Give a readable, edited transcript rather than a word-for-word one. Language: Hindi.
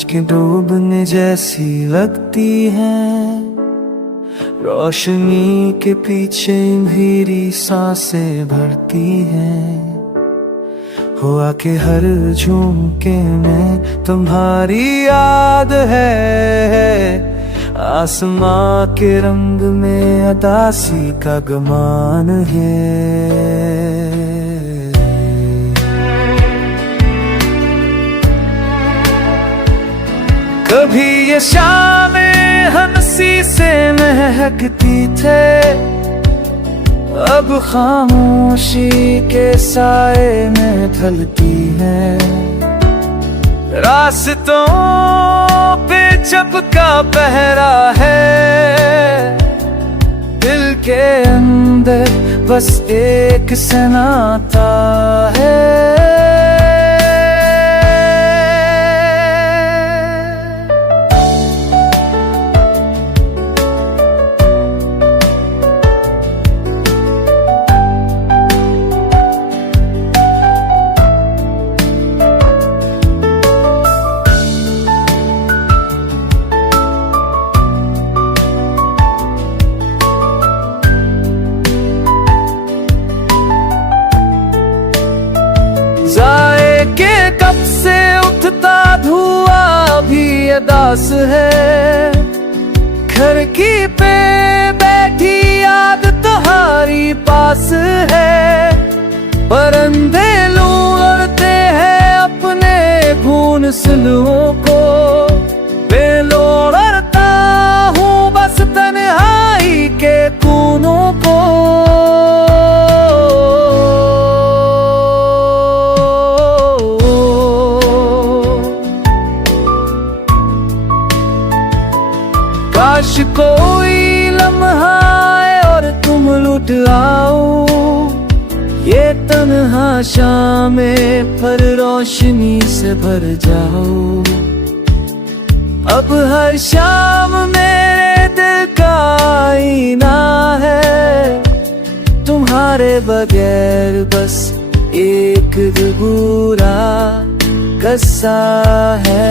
सूरज के डूबने जैसी लगती हैं, रोशनी के पीछे अंधेरी सांसें भरती हैं। हुआ के हर झुमके में तुम्हारी याद है, आसमां के रंग में अतासी का गुमान है। कभी ये शामें हंसी से महकती थे, अब खामोशी के साए में ढलती है। रास्तों पे चपका पहरा है, दिल के अंदर बस एक सनाता है। जाए के कब से उठता धुआं भी अदास है, खिड़की पे बैठी याद तुम्हारी पास है। परिंदे लूटते हैं अपने खून सिलुओं को, बेलोड़ता हूँ बस तन्हाई के कोनों को। काश कोई लम्हा आए और तुम लुट आओ, ये तन्हा शामें पर रोशनी से भर जाओ। अब हर शाम मेरे दिल का आईना है, तुम्हारे बगैर बस एक अधूरा किस्सा है।